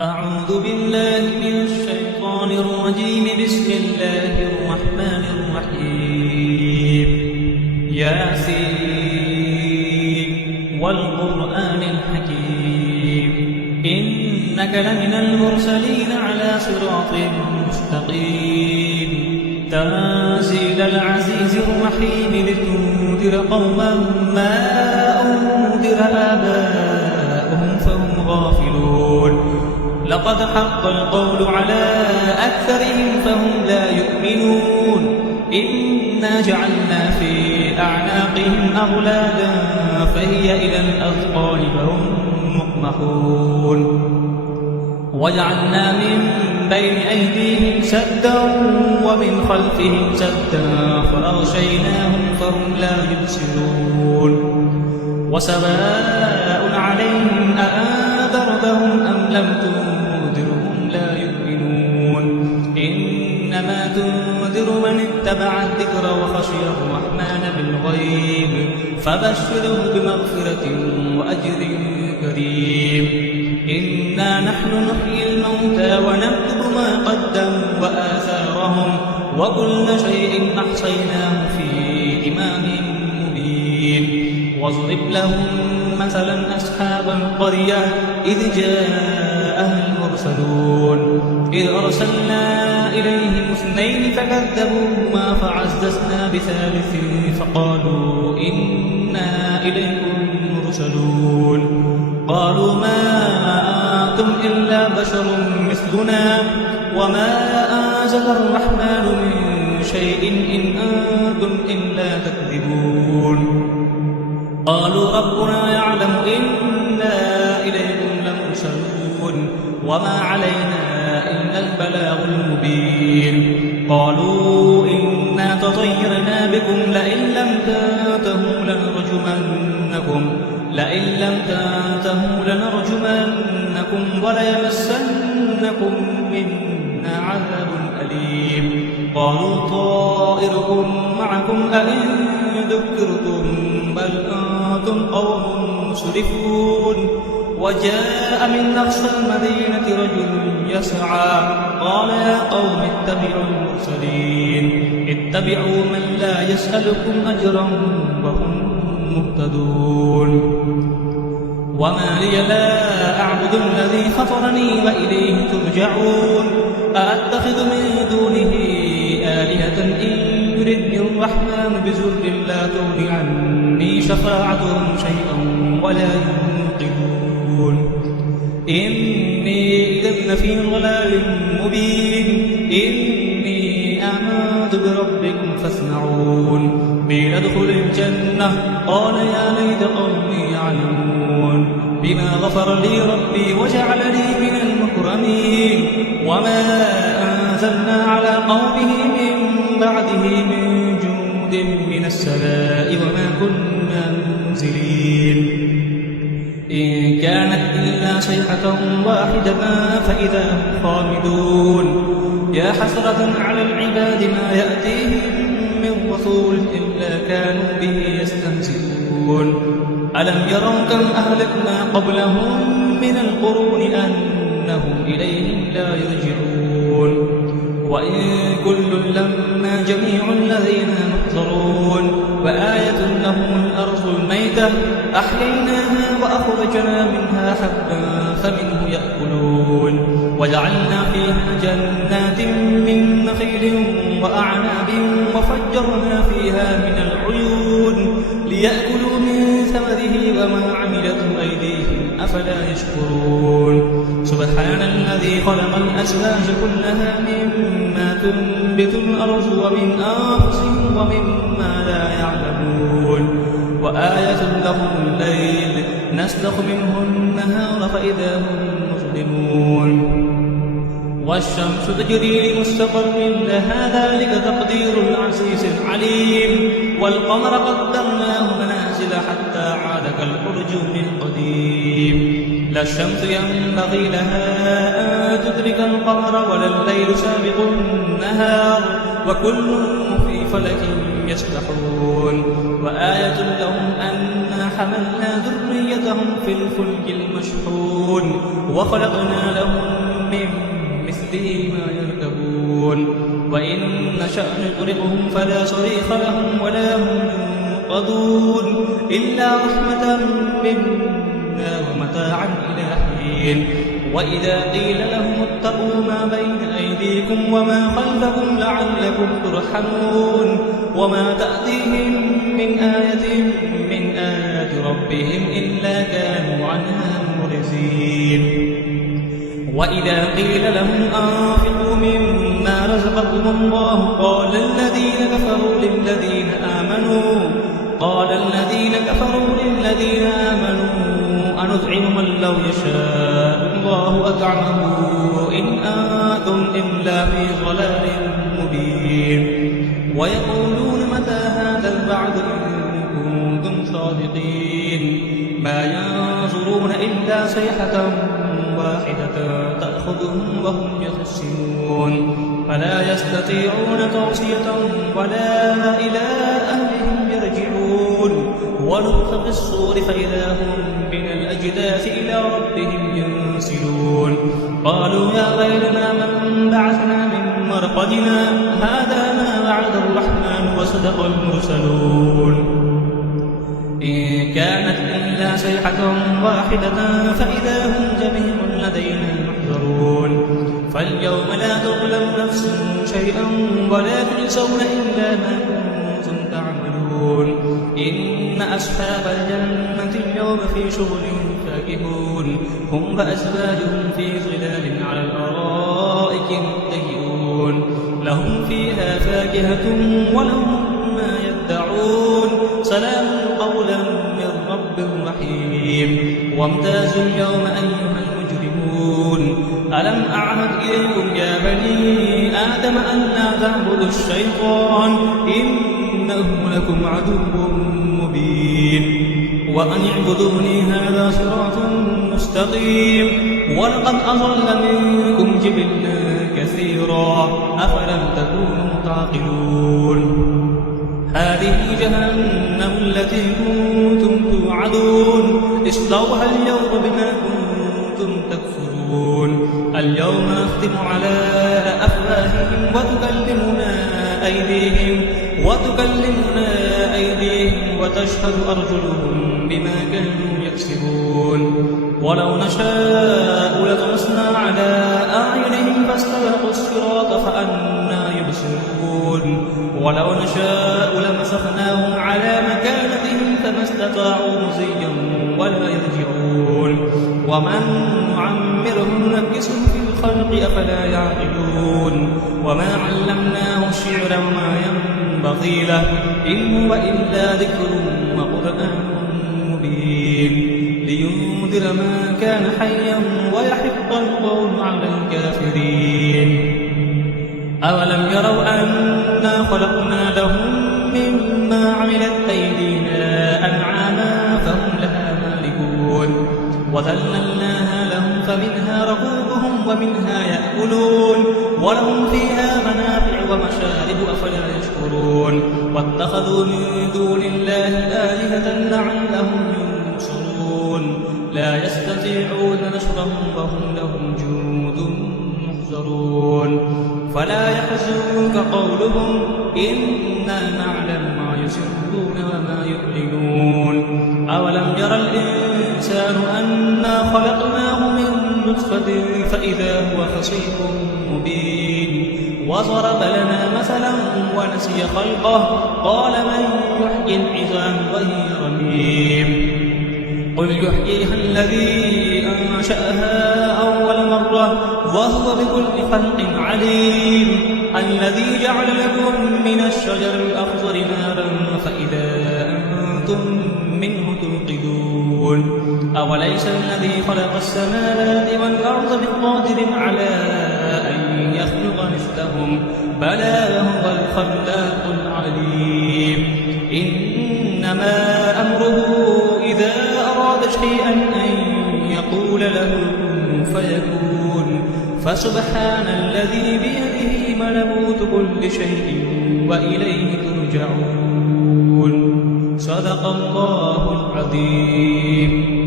أعوذ بالله من الشيطان الرجيم. بسم الله الرحمن الرحيم. ياسين والقرآن الحكيم إنك لمن المرسلين على صراط مستقيم تنزيل العزيز الرحيم لتنذر قوما ما أنذر آباؤهم فهم غافلون. لقد حق القول على أكثرهم فهم لا يؤمنون. إنا جعلنا في أعناقهم أغلالا فهي إلى الأذقان فهم مقمحون. وجعلنا من بين أيديهم سدا ومن خلفهم سدا فأغشيناهم فهم لا يبصرون. وسواء عليهم أأنذرتهم أم لم تنذرهم لا يؤمنون. إنما تنذر من اتبع الذكر وخشي الرحمن بالغيب فبشره بمغفرة وأجر كريم. إنا نحن نحيي الموتى ونكتب ما قدموا وآثارهم وكل شيء أحصيناه في إمام مبين. واضرب لهم مثلا أصحاب القرية إذ جاءها المرسلون إذ أرسلنا إليهم اثنين فكذبوهما فعززنا بثالث فقالوا إنا إليكم مرسلون. قالوا ما أنتم إلا بشر مثلنا وما أنزل الرحمن من شيء إن أنتم إلا تكذبون. قالوا ربنا يعلم إنا إليكم لمرسلون وما علينا إلا البلاغ المبين. قالوا إنا تطيرنا بكم لئن لم تنتهوا لنرجمنكم وليمسنكم منا عذاب أليم. قالوا طائركم معكم أئن ذكرتم بل أنتم قوم مسرفون. وجاء من أقصى المدينة رجل يسعى قال يا قوم اتبعوا المرسلين اتبعوا من لا يسألكم أجرا وهم مهتدون. وما لي لا أعبد الذي فطرني وإليه ترجعون. أأتخذ من دونه آلهة إن يردني الرحمن بضر لا تغن عني شفاعتهم شيئا ولا ينقذون. إني إذا لفي ضلال مبين. إني آمنت بربكم فاسمعون. قيل ادخل الجنة قال يا ليت قومي يعلمون بما غفر لي ربي وجعلني من المكرمين. وما أنزلنا على قومه من بعده من جند من السماء وما كنا منزلين. إن كانت إلا صيحة واحدة فإذا هم خامدون. يا حسرة على العباد ما يأتيهم من رسول إلا كانوا به يستهزئون. ألم يروا كم أهلكنا قبلهم من القرون أنهم إليهم لا يرجعون. وإن كل لما جميع الذين محضرون. وآية لهم الأرض الميتة أحييناها وأخرجنا منها حبا فمنه يأكلون. وجعلنا فيها جنات من نخيل وأعناب وفجرنا فيها من العيون ليأكلوا من ثمره وما عملته أيديهم أفلا يشكرون. سبحان الذي خلق الأزواج كلها مما تنبت الأرض ومن أنفسهم ومما لا يعلمون. وآية لهم الليل نسلخ منه النهار فإذا هم مظلمون. والشمس تجري لمستقر لها ذلك تقدير العزيز العليم. والقمر قدرناه منازل حتى عاد كالأرجون القديم. لا الشمس ينبغي لها أن تدرك القمر ولا الليل سابق النهار وكل في فلك يسبحون. وآية لهم أنا حملنا ذريتهم في الفلك المشحون وخلقنا لهم من مثله ما يركبون وإن نشأ نغرقهم فلا صريخ لهم ولا هم ينقذون إلا رحمة منا ومتاعا إلى حين وإذا قيل لهم اتقوا ما بين أيديكم وما خلفكم لعلكم ترحمون وما تأتيهم من آية من آيات ربهم إلا كانوا عنها معرضين وإذا قيل لهم أنفقوا مما رزقكم الله قال الذين كفروا للذين آمنوا أنطعم من لو يشاء الله أطعمه إن أنتم إلا في ضلال مبين ويقولون متى هذا الوعد إن كنتم صادقين ما ينظرون إلا صيحة واحدة تأخذهم وهم يخسرون فلا يستطيعون توصية ولا إلى أهلهم يرجعون ونفخ في الصور فإذا هم من الأجداث إلى ربهم ينسلون قالوا يا ويلنا من بعثنا من مرقدنا هذا ما وعد الرحمن وصدق المرسلون إن كانت إلا صيحة واحدة فإذا هم جميع لدينا محضرون فاليوم لا تظلم نفس شيئا ولا تجزون إلا ما كنتم تعملون إن أصحاب الجنة اليوم في شغل فاكهون هم وأزواجهم في ظلال على الأرائك متكئون لهم فيها فاكهة ولهم ما يدعون سلام قولا من رب رحيم وامتازوا اليوم أيها المجرمون ألم أعهد إليكم يا بني آدم أن لا تعبدوا الشيطان إنه لكم عدو مبين وأن اعبدوني هذا صراط مستقيم ولقد أضل منكم جبلا كثيرا أفلم تكونوا تعقلون هذه جهنم التي كنتم توعدون اصلوها اليوم بما كنتم تكفرون اليوم نختم على أفواههم وتكلمنا أيديهم وتشهد أرجلهم بما كانوا يكسبون ولو نشاء لطمسنا على أعينهم فاستبقوا الصراط فأنى يبصرون ولو نشاء لمسخناهم على مكانتهم فما استطاعوا مضيا ولا يرجعون ومن نعمره ننكسه في الخلق أفلا يعقلون وما علمناه الشعر وما ينبغي له إن هو إلا ذكر وقرآن مبين لينذر من كان حيا ويحق القول على الكافرين أولم يروا أنا خلقنا لهم مما عملت أيدينا أنعاما فهم لها مالكون وذللناها لهم فمنها ركوبهم ومنها يأكلون ولهم فيها منافع ومشارب أفلا يشكرون واتخذوا من دون الله آلهة لعلهم ينصرون لا يستطيعون نصرهم وهم لهم جند محضرون فلا يحزنك قولهم إنا نعلم ما يسرون وما يعلنون أولم يرى الإنسان أنا خلقناه من نطفة فإذا هو خصيم مبين وضرب لنا مثلا ونسي خلقه قال من يحيي العظام وهي رميم قل يحييها الذي أنشأها أول مرة وهو بكل خلق عليم الذي جعل لكم من الشجر الأخضر نارا فإذا أنتم منه توقدون أوليس الذي خلق السماوات والأرض بقادر على أن يخلق مثلهم بلى هو الخلاق العليم إنما أمره إذا أراد شيئا أن يقول له كن فيكون فسبحان الذي بيده ملكوت كل شيء وإليه ترجعون صدق الله العظيم.